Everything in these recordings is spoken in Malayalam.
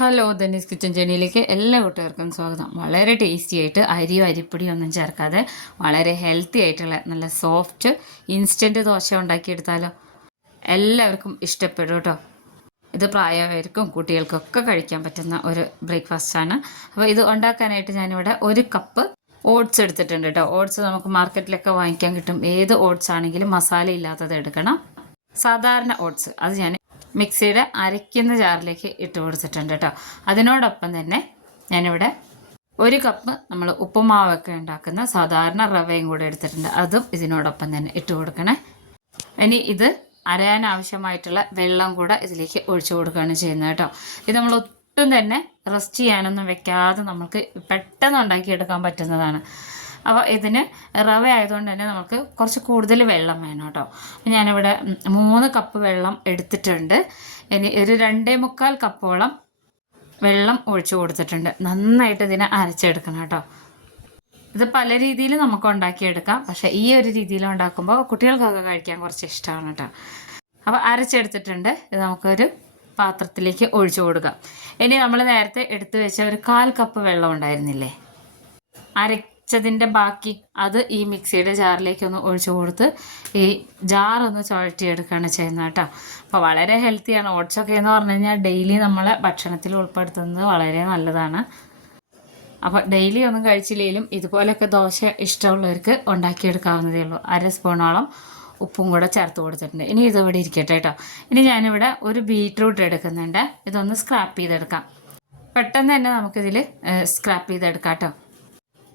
ഹലോ ദനീസ് കിച്ചൻ ജേണിയിലേക്ക് എല്ലാ കൂട്ടുകാർക്കും സ്വാഗതം. വളരെ ടേസ്റ്റി ആയിട്ട് അരിയോ അരിപ്പൊടിയോ ഒന്നും ചേർക്കാതെ വളരെ ഹെൽത്തി ആയിട്ടുള്ള നല്ല സോഫ്റ്റ് ഇൻസ്റ്റന്റ് ദോശ ഉണ്ടാക്കിയെടുത്താലോ? എല്ലാവർക്കും ഇഷ്ടപ്പെടും കേട്ടോ. ഇത് പ്രായമായവർക്കും കുട്ടികൾക്കൊക്കെ കഴിക്കാൻ പറ്റുന്ന ഒരു ബ്രേക്ക്ഫാസ്റ്റാണ് അപ്പോൾ ഇത് ഉണ്ടാക്കാനായിട്ട് ഞാനിവിടെ ഒരു കപ്പ് ഓട്സ് എടുത്തിട്ടുണ്ട് കേട്ടോ. ഓട്സ് നമുക്ക് മാർക്കറ്റിലൊക്കെ വാങ്ങിക്കാൻ കിട്ടും. ഏത് ഓട്സ് ആണെങ്കിലും മസാല ഇല്ലാത്തത് എടുക്കണം. സാധാരണ ഓട്സ് അത് ഞാൻ മിക്സിയുടെ അരയ്ക്കുന്ന ജാറിലേക്ക് ഇട്ട് കൊടുത്തിട്ടുണ്ട് കേട്ടോ. അതിനോടൊപ്പം തന്നെ ഞാനിവിടെ ഒരു കപ്പ് നമ്മൾ ഉപ്പുമാവൊക്കെ ഉണ്ടാക്കുന്ന സാധാരണ റവയും കൂടെ എടുത്തിട്ടുണ്ട്. അതും ഇതിനോടൊപ്പം തന്നെ ഇട്ട് കൊടുക്കണേ. ഇനി ഇത് അരയാൻ ആവശ്യമായിട്ടുള്ള വെള്ളം കൂടെ ഇതിലേക്ക് ഒഴിച്ചു കൊടുക്കുകയാണ് ചെയ്യുന്നത് കേട്ടോ. ഇത് നമ്മൾ ഒട്ടും തന്നെ റെസ്റ്റ് ചെയ്യാനൊന്നും വെക്കാതെ നമുക്ക് പെട്ടെന്ന് ഉണ്ടാക്കിയെടുക്കാൻ പറ്റുന്നതാണ്. അപ്പോൾ ഇതിന് റവ ആയതുകൊണ്ട് തന്നെ നമുക്ക് കുറച്ച് കൂടുതൽ വെള്ളം വേണം കേട്ടോ. ഞാനിവിടെ ഉം, മൂന്ന് കപ്പ് വെള്ളം എടുത്തിട്ടുണ്ട്. ഇനി ഒരു രണ്ടേ മുക്കാൽ കപ്പോളം വെള്ളം ഒഴിച്ചു കൊടുത്തിട്ടുണ്ട്. നന്നായിട്ട് ഇതിനെ അരച്ചെടുക്കണം കേട്ടോ. ഇത് പല രീതിയിൽ നമുക്ക് ഉണ്ടാക്കിയെടുക്കാം. പക്ഷേ ഈ ഒരു രീതിയിൽ ഉണ്ടാക്കുമ്പോൾ കുട്ടികൾക്കൊക്കെ കഴിക്കാൻ കുറച്ച് ഇഷ്ടമാണ് കേട്ടോ. അപ്പോൾ അരച്ചെടുത്തിട്ടുണ്ട്. ഇത് നമുക്കൊരു പാത്രത്തിലേക്ക് ഒഴിച്ചു കൊടുക്കാം. ഇനി നമ്മൾ നേരത്തെ എടുത്തു വെച്ച ഒരു കാൽ കപ്പ് വെള്ളം ഉണ്ടായിരുന്നില്ലേ? അരച്ചതിന്റെ ബാക്കി അത് ഈ മിക്സിയുടെ ജാറിലേക്ക് ഒന്ന് ഒഴിച്ചു കൊടുത്ത് ഈ ജാറൊന്ന് ചുഴറ്റിയെടുക്കുകയാണ് ചെയ്യുന്നത് കേട്ടോ. അപ്പോൾ വളരെ ഹെൽത്തിയാണ്. ഓട്സൊക്കെ എന്ന് പറഞ്ഞു കഴിഞ്ഞാൽ ഡെയിലി നമ്മൾ ഭക്ഷണത്തിൽ ഉൾപ്പെടുത്തുന്നത് വളരെ നല്ലതാണ്. അപ്പോൾ ഡെയിലി ഒന്നും കഴിച്ചില്ലെങ്കിലും ഇതുപോലെയൊക്കെ ദോശ ഇഷ്ടമുള്ളവർക്ക് ഉണ്ടാക്കിയെടുക്കാവുന്നതേ ഉള്ളൂ. അര സ്പൂണോളം ഉപ്പും കൂടെ ചേർത്ത് കൊടുത്തിട്ടുണ്ട്. ഇനി ഇത് ഇവിടെ ഇരിക്കട്ടെ കേട്ടോ. ഇനി ഞാനിവിടെ ഒരു ബീട്രൂട്ട് എടുക്കുന്നുണ്ട്. ഇതൊന്ന് സ്ക്രാപ്പ് ചെയ്തെടുക്കാം. പെട്ടെന്ന് തന്നെ നമുക്കിതിൽ സ്ക്രാപ്പ് ചെയ്തെടുക്കാം കേട്ടോ.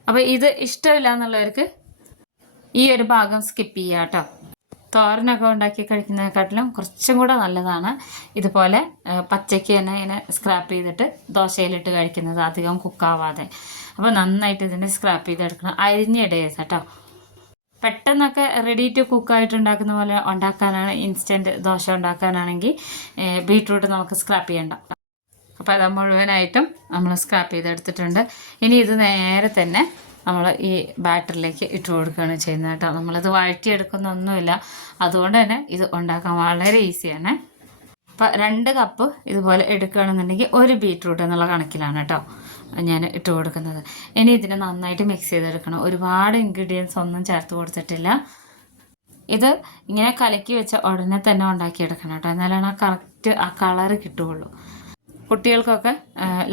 അപ്പോൾ ഇത് ഇഷ്ടമില്ല എന്നുള്ളവർക്ക് ഈ ഒരു ഭാഗം സ്കിപ്പ് ചെയ്യുക കേട്ടോ. തോരനൊക്കെ ഉണ്ടാക്കി കഴിക്കുന്നതിനെക്കാട്ടിലും കുറച്ചും കൂടെ നല്ലതാണ്. ഇതുപോലെ പച്ചയ്ക്ക് തന്നെ ഇങ്ങനെ സ്ക്രാപ്പ് ചെയ്തിട്ട് ദോശയിലിട്ട് കഴിക്കുന്നത് അധികം കുക്കാവാതെ അപ്പോൾ നന്നായിട്ട് ഇതിനെ സ്ക്രാപ്പ് ചെയ്തെടുക്കണം. അരിഞ്ഞിടരുത് കേട്ടോ. പെട്ടെന്നൊക്കെ റെഡി ടു കുക്കായിട്ട് ഉണ്ടാക്കുന്ന പോലെ ഉണ്ടാക്കാനാണ് ഇൻസ്റ്റന്റ് ദോശ ഉണ്ടാക്കാനാണെങ്കിൽ ബീട്രൂട്ട് നമുക്ക് സ്ക്രാപ്പ് ചെയ്യണ്ട. അപ്പോൾ അത് മുഴുവനായിട്ടും നമ്മൾ സ്ക്രാപ്പ് ചെയ്തെടുത്തിട്ടുണ്ട്. ഇനി ഇത് നേരെ തന്നെ നമ്മൾ ഈ ബാറ്ററിലേക്ക് ഇട്ട് കൊടുക്കുകയാണ് ചെയ്യുന്നത് കേട്ടോ. നമ്മളിത് വഴറ്റിയെടുക്കുന്നൊന്നുമില്ല അതുകൊണ്ട് തന്നെ ഇത് ഉണ്ടാക്കാൻ വളരെ ഈസിയാണ്. അപ്പോൾ രണ്ട് കപ്പ് ഇതുപോലെ എടുക്കുകയാണെന്നുണ്ടെങ്കിൽ ഒരു ബീറ്റ്റൂട്ട് എന്നുള്ള കണക്കിലാണ് കേട്ടോ ഞാൻ ഇട്ട് കൊടുക്കുന്നത്. ഇനി ഇതിനെ നന്നായിട്ട് മിക്സ് ചെയ്തെടുക്കണം. ഒരുപാട് ഇൻഗ്രീഡിയൻസ് ഒന്നും ചേർത്ത് കൊടുത്തിട്ടില്ല. ഇത് ഇങ്ങനെ കലക്കി വെച്ച ഉടനെ തന്നെ ഉണ്ടാക്കിയെടുക്കണം കേട്ടോ. എന്നാലാണ് ആ കറക്റ്റ് ആ കളറ് കിട്ടുകയുള്ളൂ. കുട്ടികൾക്കൊക്കെ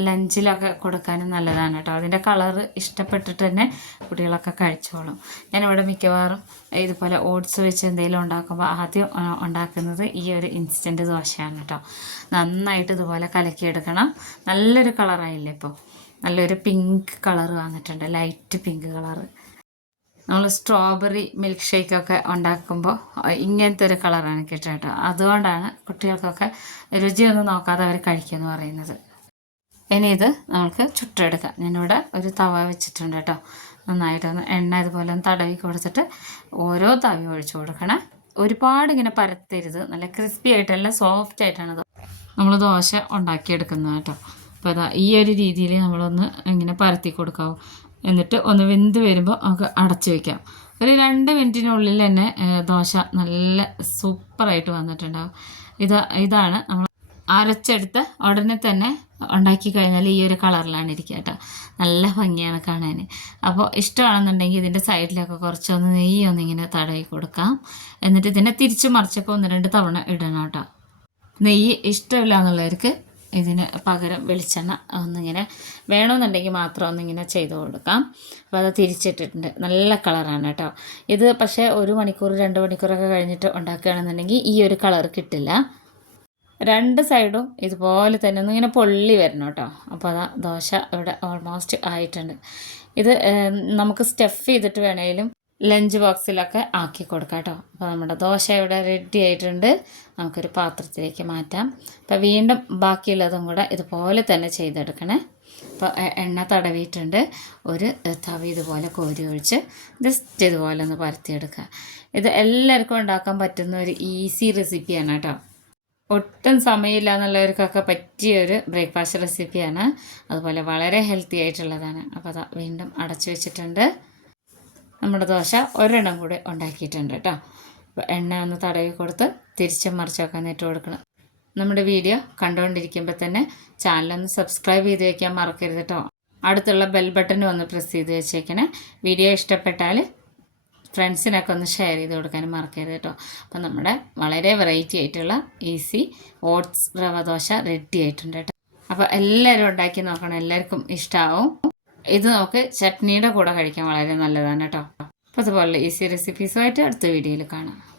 ലഞ്ചിലൊക്കെ കൊടുക്കാനും നല്ലതാണ് കേട്ടോ. അതിന്റെ കളറ് ഇഷ്ടപ്പെട്ടിട്ട് തന്നെ കുട്ടികളൊക്കെ കഴിച്ചോളും. ഞാനിവിടെ മിക്കവാറും ഇതുപോലെ ഓട്സ് വെച്ച് എന്തെങ്കിലും ഉണ്ടാക്കുമ്പോൾ ആദ്യം ഉണ്ടാക്കുന്നത് ഈ ഒരു ഇൻസ്റ്റന്റ് ദോശയാണ് കേട്ടോ. നന്നായിട്ട് ഇതുപോലെ കലക്കിയെടുക്കണം. നല്ലൊരു കളറായില്ലേ ഇപ്പോൾ നല്ലൊരു പിങ്ക് കളർ വന്നിട്ടുണ്ട്. Light pink colour. നമ്മൾ സ്ട്രോബെറി മിൽക്ക് ഷേക്കൊക്കെ ഉണ്ടാക്കുമ്പോൾ ഇങ്ങനത്തെ ഒരു കളറാണ് കിട്ടുക കേട്ടോ. അതുകൊണ്ടാണ് കുട്ടികൾക്കൊക്കെ രുചിയൊന്നും നോക്കാതെ അവർ കഴിക്കുമെന്ന് പറയുന്നത്. ഇനി ഇത് നമുക്ക് ചുട്ടെടുക്കാം. ഞാനിവിടെ ഒരു തവ വെച്ചിട്ടുണ്ട് കേട്ടോ. നന്നായിട്ടൊന്ന് എണ്ണ ഇതുപോലെ ഒന്ന് തടവി കൊടുത്തിട്ട് ഓരോ തവി ഒഴിച്ചു കൊടുക്കണം. ഒരുപാട് ഇങ്ങനെ പരത്തരുത്. നല്ല ക്രിസ്പി ആയിട്ടല്ല സോഫ്റ്റ് ആയിട്ടാണ് നമ്മൾ ദോശ ഉണ്ടാക്കിയെടുക്കുന്നത് കേട്ടോ. അപ്പോൾ അതാ ഈ ഒരു രീതിയിൽ നമ്മളൊന്ന് ഇങ്ങനെ പരത്തി കൊടുക്കാവും. എന്നിട്ട് ഒന്ന് വെന്ത് വരുമ്പോൾ നമുക്ക് അടച്ചു വയ്ക്കാം ഒരു രണ്ട് മിനിറ്റിനുള്ളിൽ തന്നെ ദോശ നല്ല സൂപ്പറായിട്ട് വന്നിട്ടുണ്ടാവും. ഇത് ഇതാണ് നമ്മൾ അരച്ചെടുത്ത് ഉടനെ തന്നെ ഉണ്ടാക്കി കഴിഞ്ഞാൽ ഈ ഒരു കളറിലാണ് ഇരിക്കുക കേട്ടോ. നല്ല ഭംഗിയാണ് കാണാൻ അപ്പോൾ ഇഷ്ടമാണെന്നുണ്ടെങ്കിൽ ഇതിന്റെ സൈഡിലൊക്കെ കുറച്ചൊന്ന് നെയ്യ് ഒന്നിങ്ങനെ തടവി കൊടുക്കാം. എന്നിട്ട് ഇതിനെ തിരിച്ച് മറിച്ചപ്പോൾ ഒന്ന് രണ്ട് തവണ ഇടണം കേട്ടോ. നെയ്യ് ഇഷ്ടമില്ല എന്നുള്ളവർക്ക് ഇതിന് പകരം വെളിച്ചെണ്ണ ഒന്നിങ്ങനെ വേണമെന്നുണ്ടെങ്കിൽ മാത്രം ഒന്നിങ്ങനെ ചെയ്ത് കൊടുക്കാം. അപ്പോൾ അത് തിരിച്ചിട്ടിട്ടുണ്ട്. നല്ല കളറാണ് കേട്ടോ. ഇത് പക്ഷേ ഒരു മണിക്കൂർ രണ്ട് മണിക്കൂറൊക്കെ കഴിഞ്ഞിട്ട് ഉണ്ടാക്കുകയാണെന്നുണ്ടെങ്കിൽ ഈ ഒരു കളർ കിട്ടില്ല. രണ്ട് സൈഡും ഇതുപോലെ തന്നെ ഒന്നിങ്ങനെ പൊള്ളി വരണം കേട്ടോ. അപ്പോൾ അതാ ദോശ ഇവിടെ ഓൾമോസ്റ്റ് ആയിട്ടുണ്ട്. ഇത് നമുക്ക് സ്റ്റഫ് ചെയ്തിട്ട് വേണേലും ലഞ്ച് ബോക്സിലൊക്കെ ആക്കി കൊടുക്കാം കേട്ടോ അപ്പോൾ നമ്മുടെ ദോശ ഇവിടെ റെഡി ആയിട്ടുണ്ട്. നമുക്കൊരു പാത്രത്തിലേക്ക് മാറ്റാം. അപ്പോൾ വീണ്ടും ബാക്കിയുള്ളതും കൂടെ ഇതുപോലെ തന്നെ ചെയ്തെടുക്കണേ. അപ്പോൾ എണ്ണ തടവിയിട്ടുണ്ട്. ഒരു തവി ഇതുപോലെ കോരി ഒഴിച്ച് ജസ്റ്റ് ഇതുപോലെ ഒന്ന് പരത്തിയെടുക്കുക. ഇത് എല്ലാവർക്കും ഉണ്ടാക്കാൻ പറ്റുന്ന ഒരു ഈസി റെസിപ്പിയാണ് കേട്ടോ. ഒട്ടും സമയമില്ല എന്നുള്ളവർക്കൊക്കെ പറ്റിയ ഒരു ബ്രേക്ക്ഫാസ്റ്റ് റെസിപ്പിയാണ് അതുപോലെ വളരെ ഹെൽത്തി ആയിട്ടുള്ളതാണ്. അപ്പോൾ അതാ വീണ്ടും അടച്ചു വെച്ചിട്ടുണ്ട്. നമ്മുടെ ദോശ ഒരെണ്ണം കൂടെ ഉണ്ടാക്കിയിട്ടുണ്ട് കേട്ടോ. അപ്പോൾ എണ്ണ ഒന്ന് തടവി കൊടുത്ത് തിരിച്ചും മറിച്ചൊക്കെ ഇട്ട് കൊടുക്കണം. നമ്മുടെ വീഡിയോ കണ്ടുകൊണ്ടിരിക്കുമ്പോൾ തന്നെ ചാനലൊന്ന് സബ്സ്ക്രൈബ് ചെയ്ത് വയ്ക്കാൻ മറക്കരുത് കേട്ടോ. അടുത്തുള്ള ബെൽ ബട്ടനും ഒന്ന് പ്രസ് ചെയ്ത് വെച്ചേക്കണേ. വീഡിയോ ഇഷ്ടപ്പെട്ടാൽ ഫ്രണ്ട്സിനൊക്കെ ഒന്ന് ഷെയർ ചെയ്ത് കൊടുക്കാനും മറക്കരുത് കേട്ടോ. അപ്പം നമ്മുടെ വളരെ വെറൈറ്റി ആയിട്ടുള്ള easy oats rava dosa ready ആയിട്ടുണ്ട് കേട്ടോ. അപ്പോൾ എല്ലാവരും ഉണ്ടാക്കി നോക്കണം. എല്ലാവർക്കും ഇഷ്ടമാവും ഇത് നമുക്ക് ചട്നിയുടെ കൂടെ കഴിക്കാൻ വളരെ നല്ലതാണ് കേട്ടോ. അപ്പോൾ അതുപോലെ ഈസി റെസിപ്പീസുമായിട്ട് അടുത്ത വീഡിയോയിൽ കാണാം.